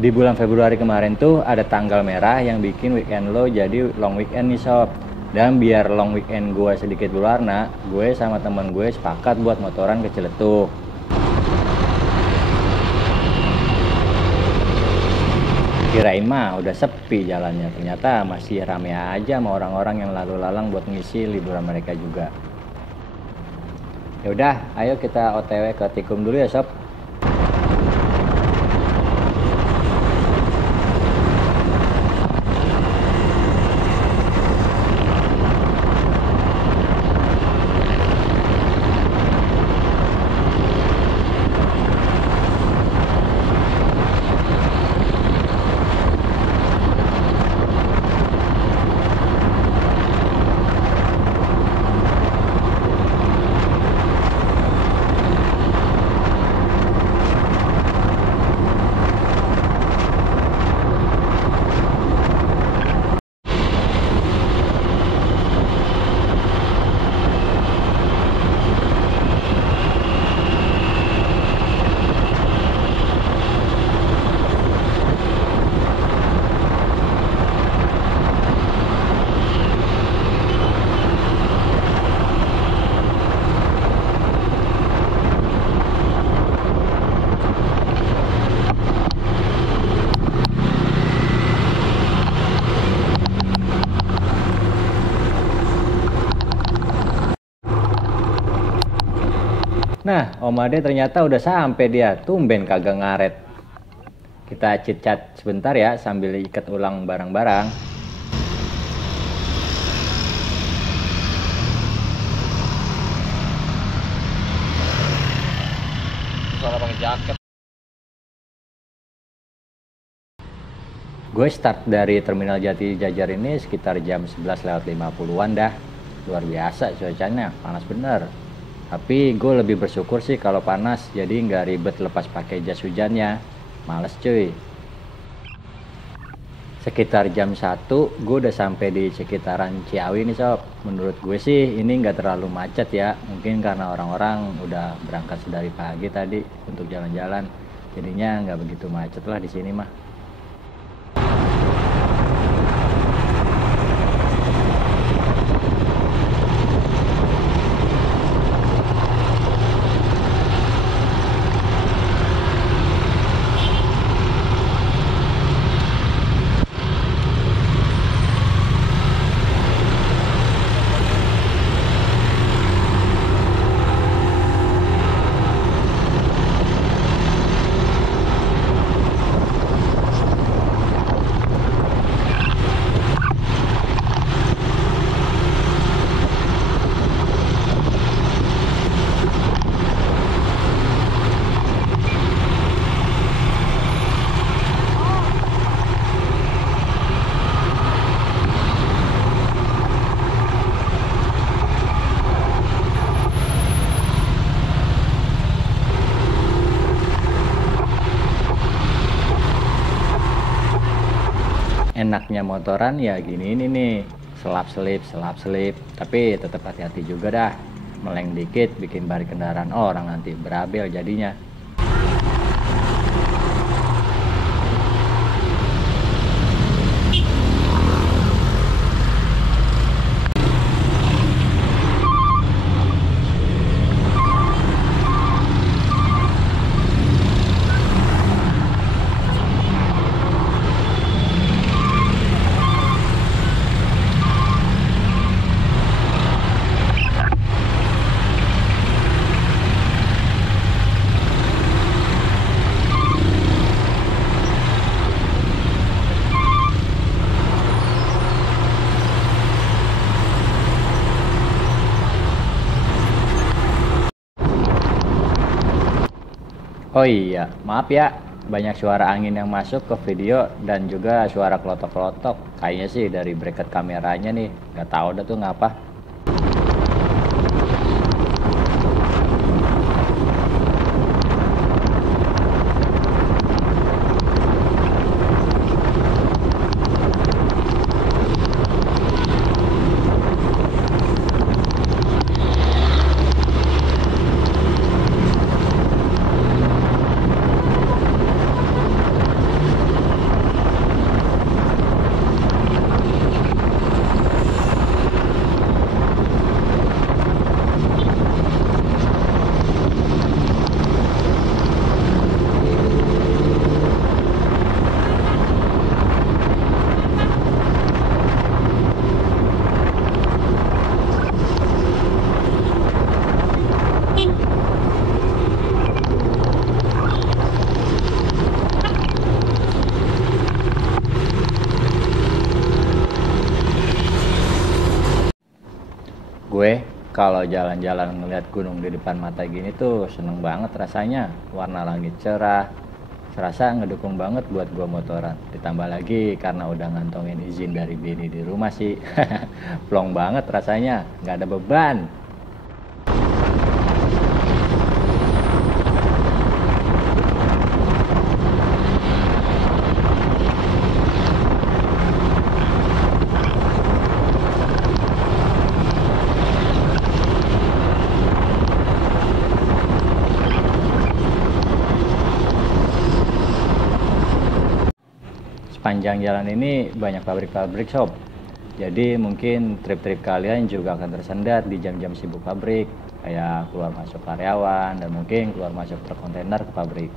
Di bulan Februari kemarin tuh ada tanggal merah yang bikin weekend lo jadi long weekend nih sob. Dan biar long weekend gue sedikit berwarna, gue sama temen gue sepakat buat motoran ke Ciletuh. Kirain mah udah sepi jalannya, ternyata masih rame aja sama orang-orang yang lalu lalang buat ngisi liburan mereka juga. Ya udah, ayo kita OTW ke Tikung dulu ya sob. Nah, Om Ade ternyata udah sampai dia. Tumben kagak ngaret. Kita chit-chat sebentar ya sambil ikat ulang barang-barang. Soalnya pakai jaket. Gue start dari Terminal Jati Jajar ini sekitar jam 11:50-an dah. Luar biasa cuacanya, panas bener. Tapi gue lebih bersyukur sih kalau panas, jadi nggak ribet lepas pakai jas hujannya. Males cuy. Sekitar jam 1 gue udah sampai di sekitaran Ciawi nih sob. Menurut gue sih ini nggak terlalu macet ya. Mungkin karena orang-orang udah berangkat sedari pagi tadi untuk jalan-jalan. Jadinya nggak begitu macet lah di sini mah. Enaknya motoran ya gini ini nih, selap selip, tapi tetap hati-hati juga dah. Meleng dikit bikin balik kendaraan orang nanti berabel jadinya. Oh iya, maaf ya, banyak suara angin yang masuk ke video dan juga suara kelotok-kelotok. Kayaknya sih dari bracket kameranya nih, nggak tahu dah tuh ngapa. Kalau jalan-jalan ngeliat gunung di depan mata gini tuh seneng banget rasanya. Warna langit cerah, serasa ngedukung banget buat gua motoran. Ditambah lagi karena udah ngantongin izin dari bini di rumah sih. Plong banget rasanya, nggak ada beban. Sepanjang jalan ini banyak pabrik-pabrik sob. Jadi mungkin trip-trip kalian juga akan tersendat di jam-jam sibuk pabrik. Kayak keluar masuk karyawan dan mungkin keluar masuk truk kontainer ke pabrik.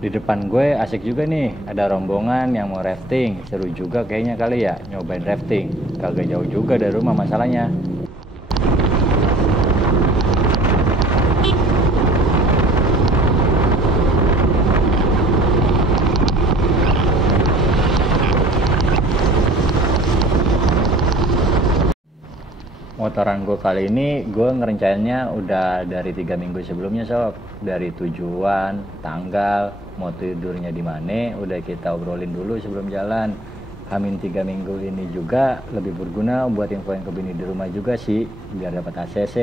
Di depan gue asik juga nih, ada rombongan yang mau rafting. Seru juga kayaknya kali ya nyobain rafting. Kagak jauh juga dari rumah masalahnya. Motoran gue kali ini gue ngerencainnya udah dari 3 minggu sebelumnya sob. Dari tujuan, tanggal, mau tidurnya di mana udah kita obrolin dulu sebelum jalan. Hamin 3 minggu ini juga lebih berguna buat infoin ke bini di rumah juga sih, biar dapat ACC.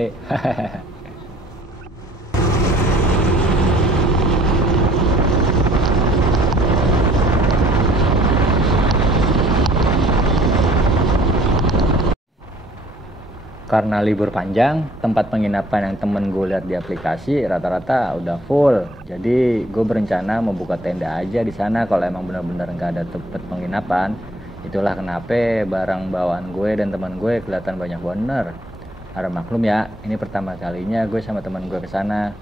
Karena libur panjang, tempat penginapan yang temen gue lihat di aplikasi rata-rata udah full. Jadi gue berencana membuka tenda aja di sana kalau emang benar-benar nggak ada tempat penginapan. Itulah kenapa barang bawaan gue dan teman gue kelihatan banyak bener. Harap maklum ya, ini pertama kalinya gue sama teman gue ke sana.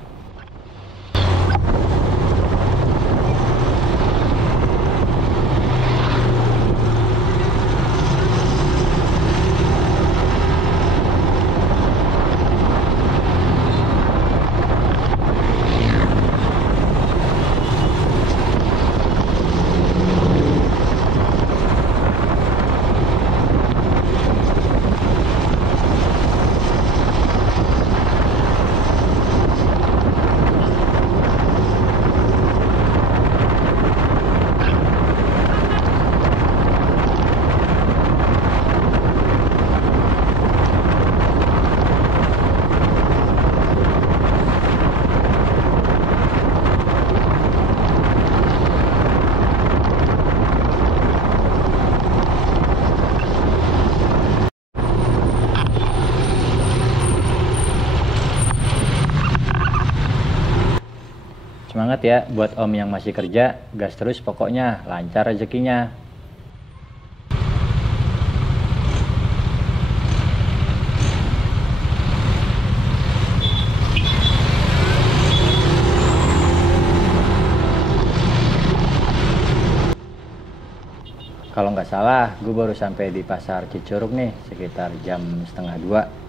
Semangat ya buat om yang masih kerja, gas terus pokoknya, lancar rezekinya. Kalau nggak salah, gue baru sampai di pasar Cicurug nih, sekitar jam 1:30.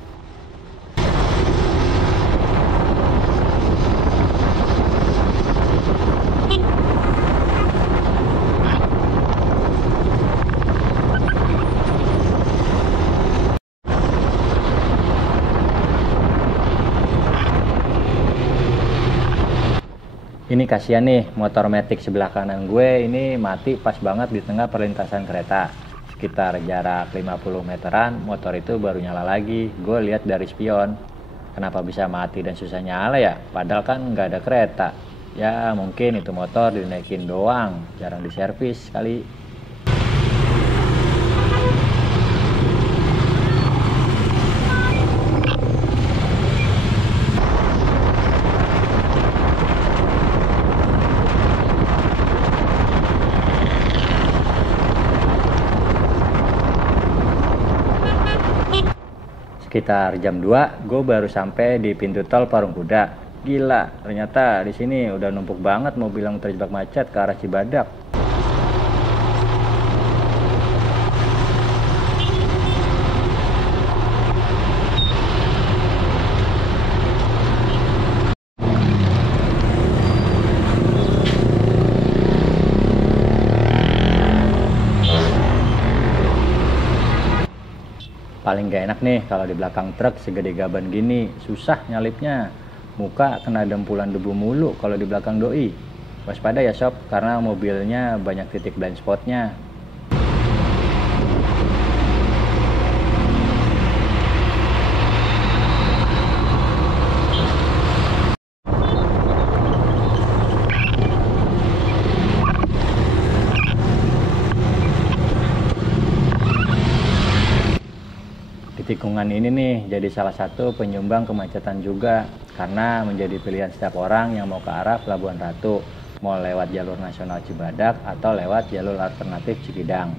Ini kasihan nih, motor Matic sebelah kanan gue ini mati pas banget di tengah perlintasan kereta. Sekitar jarak 50 meteran, motor itu baru nyala lagi. Gue lihat dari spion. Kenapa bisa mati dan susah nyala ya? Padahal kan nggak ada kereta. Ya mungkin itu motor dinaikin doang, jarang diservis kali. Sekitar jam 2, gue baru sampai di pintu tol Parung Kuda. Gila, ternyata di sini udah numpuk banget mobil yang terjebak macet ke arah Cibadak. paling gak enak nih kalau di belakang truk segede gaban gini, susah nyalipnya. Muka kena dempulan debu mulu kalau di belakang doi. Waspada ya sob, karena mobilnya banyak titik blind spotnya. Di tikungan ini nih jadi salah satu penyumbang kemacetan juga, karena menjadi pilihan setiap orang yang mau ke arah Pelabuhan Ratu, mau lewat jalur nasional Cibadak atau lewat jalur alternatif Cikidang.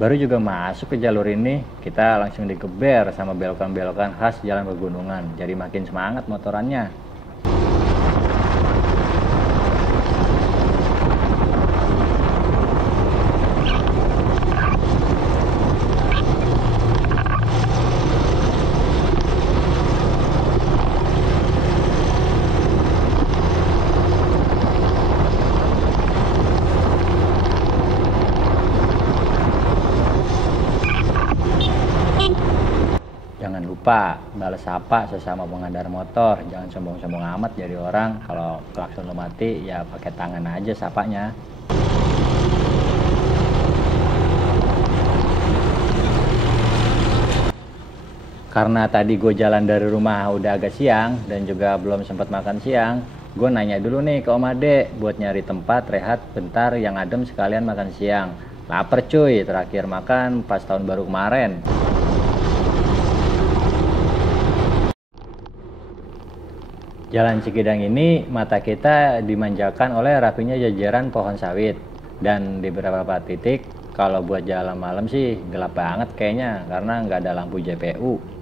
Baru juga masuk ke jalur ini, kita langsung digeber sama belokan-belokan khas jalan pegunungan. Jadi makin semangat motorannya. Jangan lupa balas sapa sesama pengendara motor, jangan sombong-sombong amat jadi orang. Kalau klakson lo mati ya pakai tangan aja sapanya. Karena tadi gue jalan dari rumah udah agak siang dan juga belum sempat makan siang, gue nanya dulu nih ke Om Ade buat nyari tempat rehat bentar yang adem sekalian makan siang. Laper cuy, terakhir makan pas tahun baru kemarin. Jalan Cikidang ini mata kita dimanjakan oleh rapinya jajaran pohon sawit. Dan di beberapa titik kalau buat jalan malam sih gelap banget kayaknya karena nggak ada lampu JPU.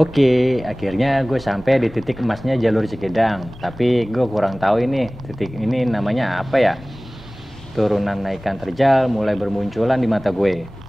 Oke, akhirnya gue sampai di titik emasnya jalur Cikidang. Tapi gue kurang tahu ini titik ini namanya apa ya. Turunan naikan terjal mulai bermunculan di mata gue.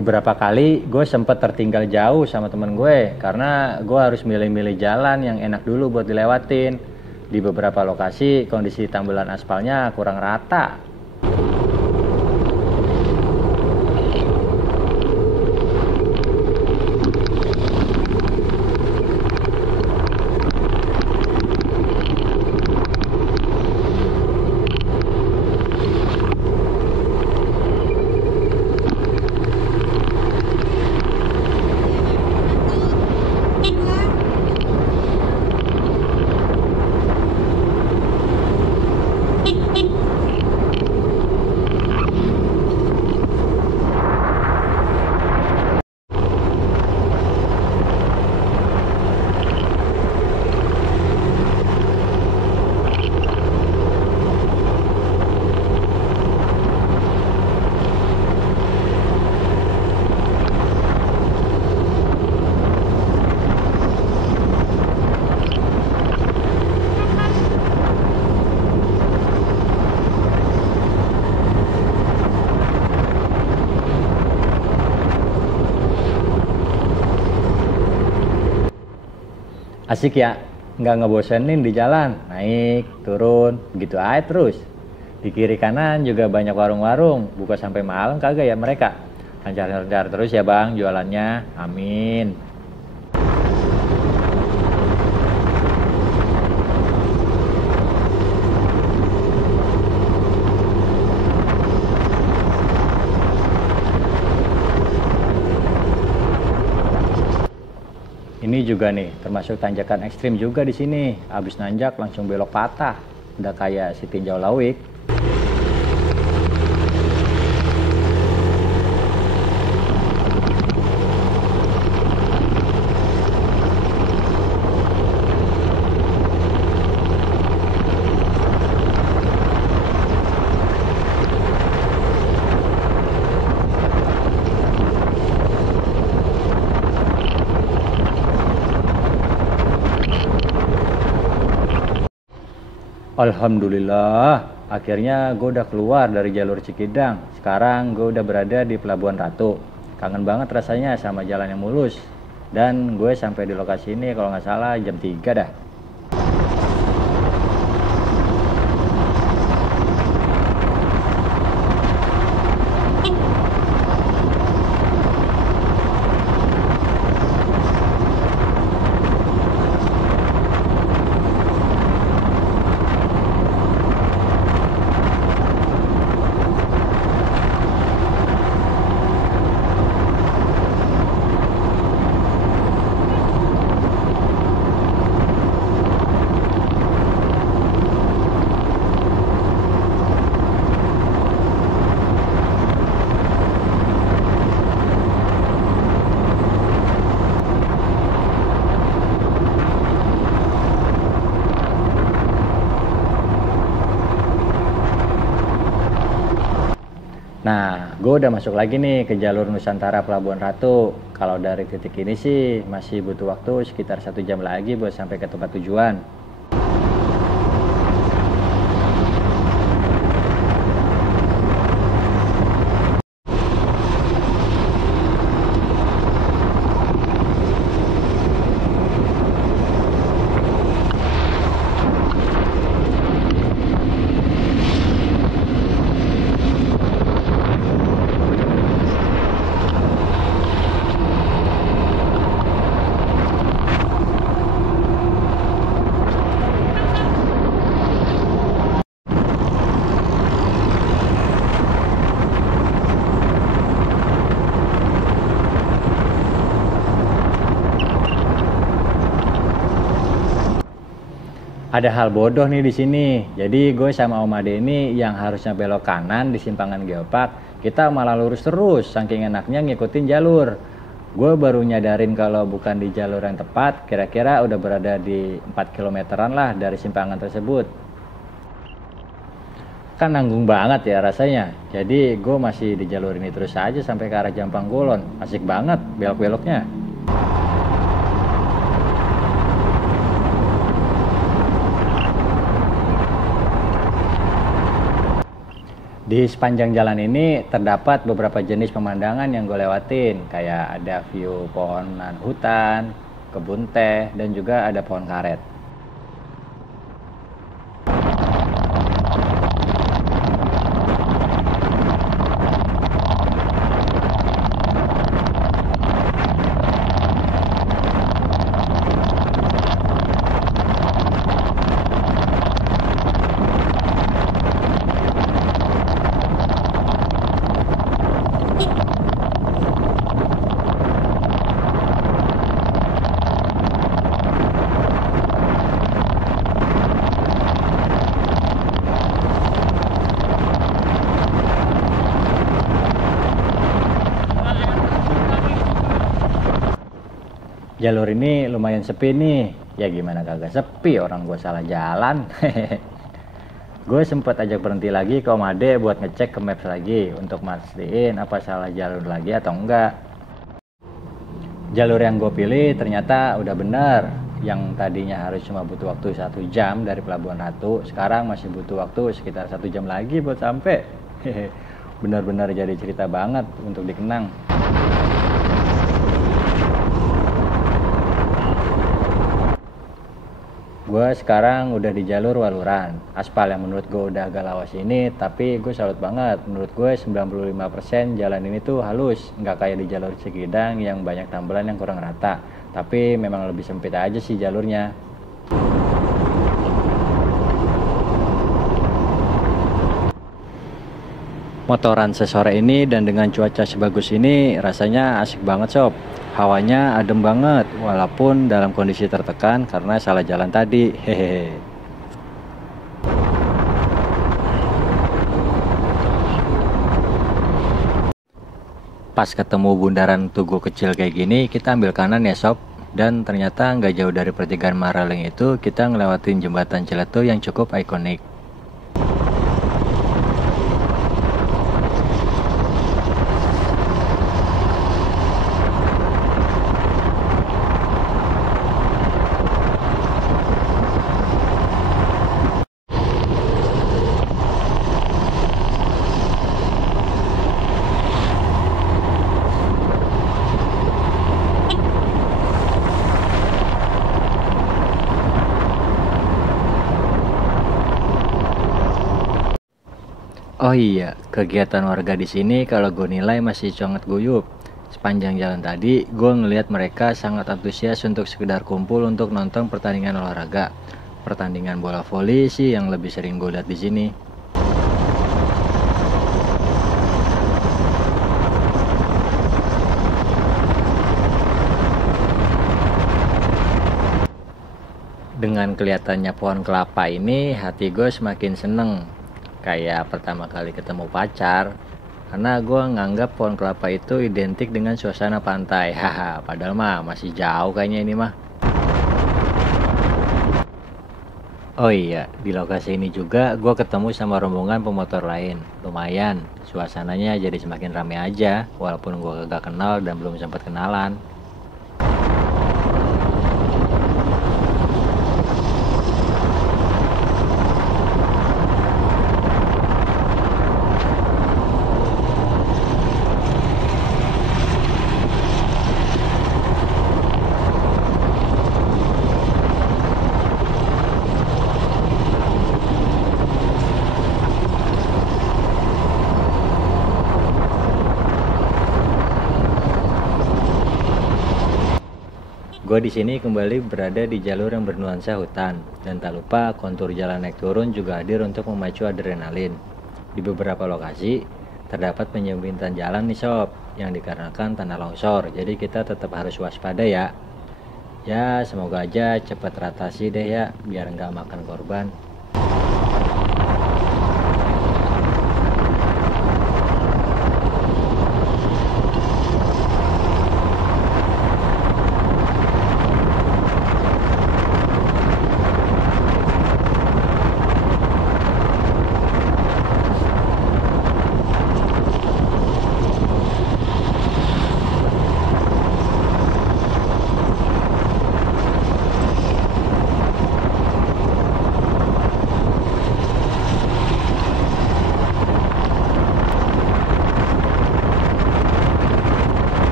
beberapa kali gue sempet tertinggal jauh sama temen gue karena gue harus milih-milih jalan yang enak dulu buat dilewatin. Di beberapa lokasi kondisi tambelan aspalnya kurang rata. Asik ya, nggak ngebosenin di jalan, naik, turun, begitu aja terus. Di kiri kanan juga banyak warung-warung, buka sampai malam kagak ya mereka. Lancar-lancar terus ya bang jualannya, amin. Ini juga nih, termasuk tanjakan ekstrim juga di sini. Abis nanjak langsung belok patah. Udah kayak si tinjau lawik. Alhamdulillah, akhirnya gue udah keluar dari jalur Cikidang. Sekarang gue udah berada di Pelabuhan Ratu. Kangen banget rasanya sama jalan yang mulus. Dan gue sampai di lokasi ini kalau nggak salah jam 3 dah. Nah, gue udah masuk lagi nih ke jalur Nusantara Pelabuhan Ratu. Kalau dari titik ini sih masih butuh waktu sekitar 1 jam lagi buat sampai ke tempat tujuan. Ada hal bodoh nih di sini. Jadi gue sama Om Ade ini yang harusnya belok kanan di simpangan Geopark, kita malah lurus terus, saking enaknya ngikutin jalur. Gue baru nyadarin kalau bukan di jalur yang tepat, kira-kira udah berada di 4 kilometeran lah dari simpangan tersebut. Kan nanggung banget ya rasanya. Jadi gue masih di jalur ini terus aja sampai ke arah Jampang Golon. Asik banget belok-beloknya. Di sepanjang jalan ini terdapat beberapa jenis pemandangan yang gue lewatin, kayak ada view pohonan hutan, kebun teh, dan juga ada pohon karet. Jalur ini lumayan sepi nih. Ya gimana kagak sepi, orang gue salah jalan. Gue sempet ajak berhenti lagi ke Om Ade buat ngecek ke maps lagi untuk mastiin apa salah jalur lagi atau enggak. Jalur yang gue pilih ternyata udah bener. Yang tadinya harus cuma butuh waktu 1 jam dari Pelabuhan Ratu, sekarang masih butuh waktu sekitar 1 jam lagi buat sampai. Bener-bener jadi cerita banget untuk dikenang. Gue sekarang udah di jalur Waluran, aspal yang menurut gue udah agak lawas ini, tapi gue salut banget. Menurut gue 95% jalan ini tuh halus, nggak kayak di jalur Cikidang yang banyak tambelan yang kurang rata, tapi memang lebih sempit aja sih jalurnya. Motoran sesore ini dan dengan cuaca sebagus ini rasanya asik banget sob. Hawanya adem banget walaupun dalam kondisi tertekan karena salah jalan tadi. Hehehe. Pas ketemu bundaran Tugu kecil kayak gini, kita ambil kanan ya sob. Dan ternyata nggak jauh dari pertigaan Maraling itu kita ngelewatin jembatan Ciletu yang cukup ikonik. Oh iya, kegiatan warga di sini kalau gue nilai masih sangat guyup. Sepanjang jalan tadi, gue ngelihat mereka sangat antusias untuk sekedar kumpul untuk nonton pertandingan olahraga. Pertandingan bola voli sih yang lebih sering gue lihat di sini. Dengan kelihatannya pohon kelapa ini, hati gue semakin seneng. Kayak pertama kali ketemu pacar, karena gue nganggap pohon kelapa itu identik dengan suasana pantai. Haha, padahal mah masih jauh kayaknya ini mah. Oh iya, di lokasi ini juga gue ketemu sama rombongan pemotor lain. Lumayan, suasananya jadi semakin ramai aja, walaupun gue gak kenal dan belum sempat kenalan. Gue di sini kembali berada di jalur yang bernuansa hutan, dan tak lupa kontur jalan naik turun juga hadir untuk memacu adrenalin. Di beberapa lokasi, terdapat penyempitan jalan nih sob, yang dikarenakan tanah longsor, jadi kita tetap harus waspada ya. Ya, semoga aja cepat teratasi deh ya, biar nggak makan korban.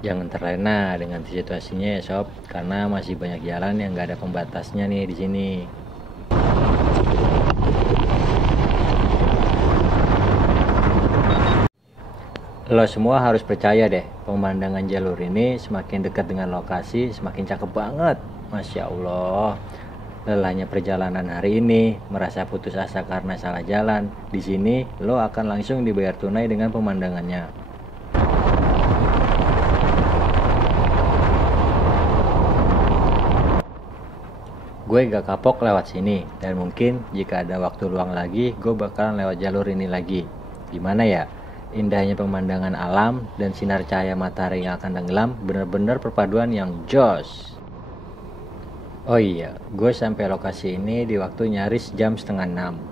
Jangan terlena dengan situasinya ya sob, karena masih banyak jalan yang gak ada pembatasnya nih di sini. Lo semua harus percaya deh, pemandangan jalur ini semakin dekat dengan lokasi semakin cakep banget. Masya Allah. Lelahnya perjalanan hari ini, merasa putus asa karena salah jalan. Di sini lo akan langsung dibayar tunai dengan pemandangannya. Gue gak kapok lewat sini, dan mungkin jika ada waktu luang lagi, gue bakalan lewat jalur ini lagi. Gimana ya? Indahnya pemandangan alam dan sinar cahaya matahari yang akan tenggelam bener-bener perpaduan yang jos. Oh iya, gue sampai lokasi ini di waktu nyaris jam setengah 6.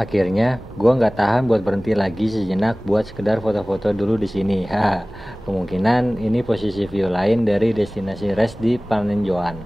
Akhirnya, gue nggak tahan buat berhenti lagi sejenak buat sekedar foto-foto dulu di sini. Kemungkinan ini posisi view lain dari destinasi rest di Panenjoan.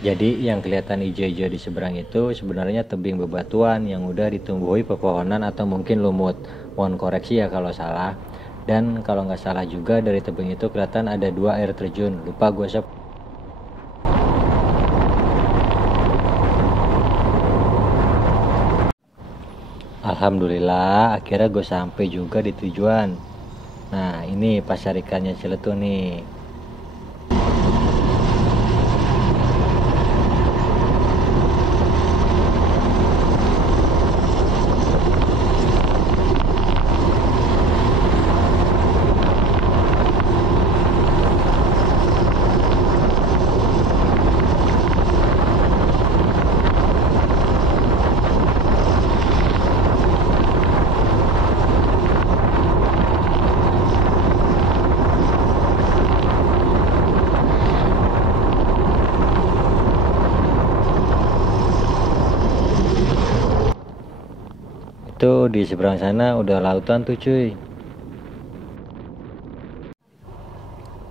Jadi yang kelihatan hijau-hijau di seberang itu sebenarnya tebing bebatuan yang udah ditumbuhi pepohonan atau mungkin lumut. Mohon koreksi ya kalau salah. Dan kalau nggak salah juga dari tebing itu kelihatan ada 2 air terjun. Lupa gue sob. Alhamdulillah akhirnya gue sampai juga di tujuan. Nah ini pasar ikannya Ciletuh nih. Itu di seberang sana udah lautan tuh cuy.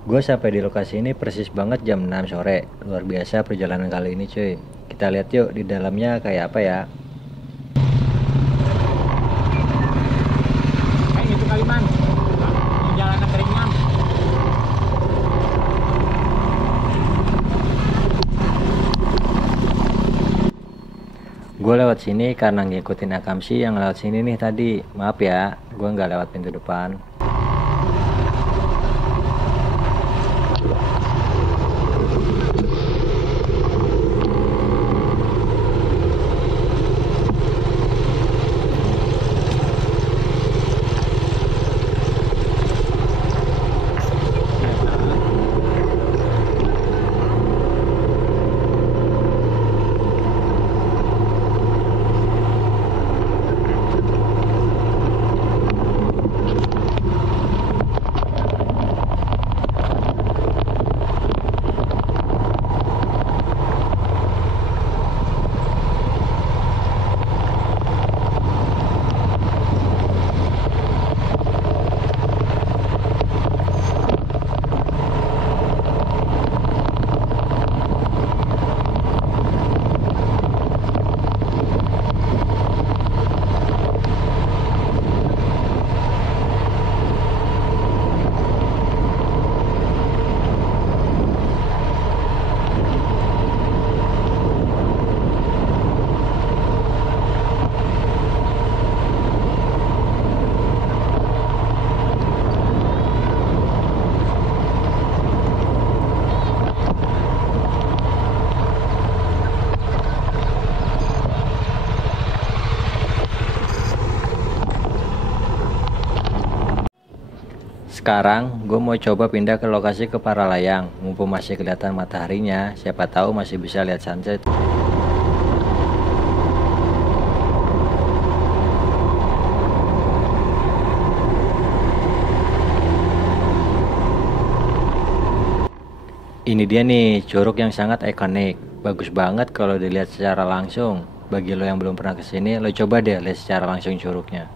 Gue sampai di lokasi ini persis banget jam 6 sore. Luar biasa perjalanan kali ini cuy. Kita lihat yuk di dalamnya kayak apa ya. Itu Kaliman. Jalanan keringan. Gue lewat sini karena ngikutin Akamsi yang lewat sini nih tadi. Maaf ya, gue nggak lewat pintu depan. Sekarang gue mau coba pindah ke lokasi ke Paralayang, mumpung masih kelihatan mataharinya, siapa tahu masih bisa lihat sunset. Ini dia nih, curug yang sangat ikonik. Bagus banget kalau dilihat secara langsung. Bagi lo yang belum pernah kesini, lo coba deh lihat secara langsung curugnya.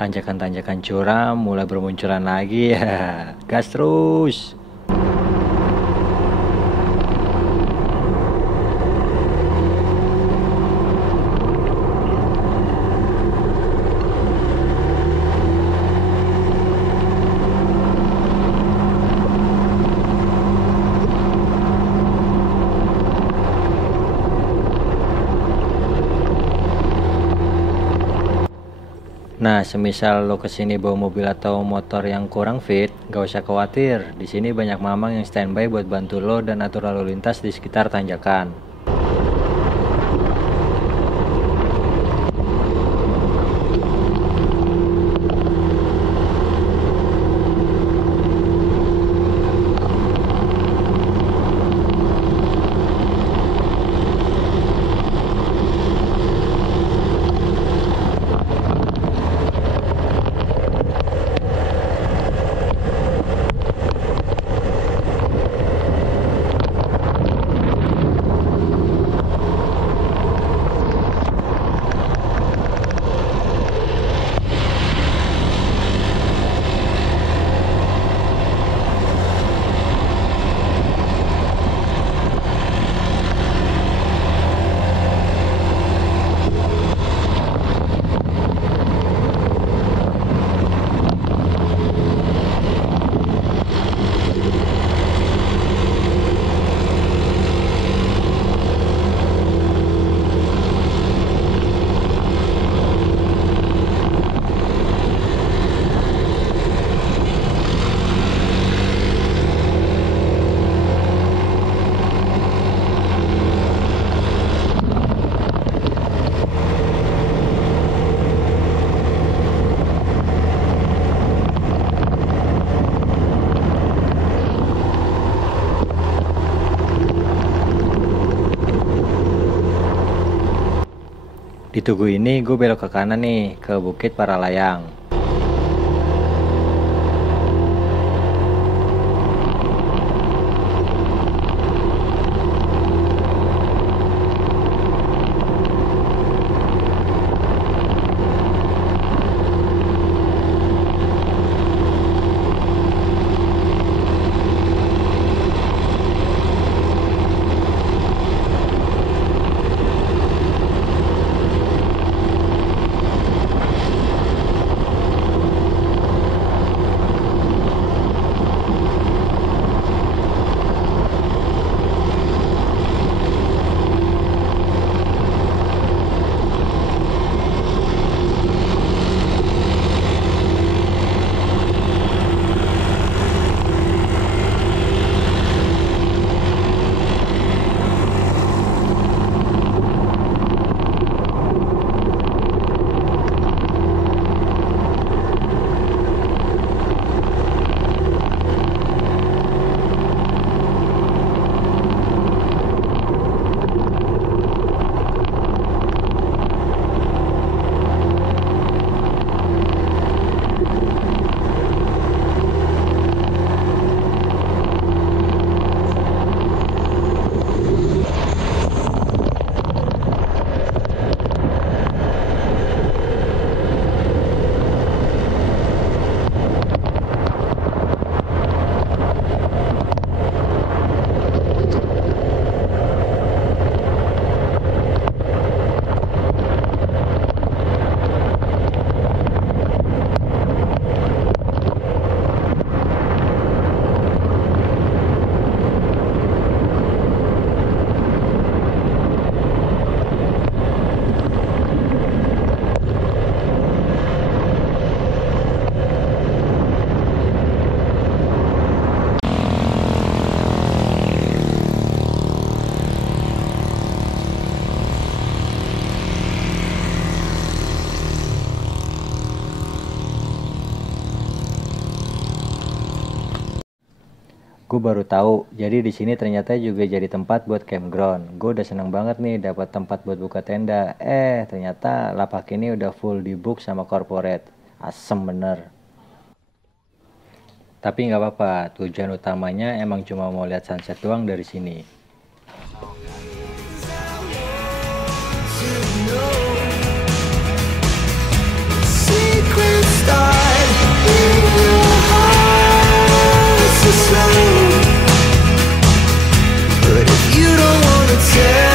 Tanjakan-tanjakan curam mulai bermunculan lagi ya. Gas terus. Nah, semisal lo kesini bawa mobil atau motor yang kurang fit, gak usah khawatir. Di sini banyak mamang yang standby buat bantu lo dan atur lalu lintas di sekitar tanjakan. Di Tugu ini gue belok ke kanan nih, ke Bukit Paralayang. Gue baru tahu, jadi di sini ternyata juga jadi tempat buat campground. Gue udah seneng banget nih dapat tempat buat buka tenda. Ternyata lapak ini udah full di book sama corporate. Asem bener. Tapi nggak apa-apa, tujuan utamanya emang cuma mau lihat sunset doang dari sini. But if you don't wanna tell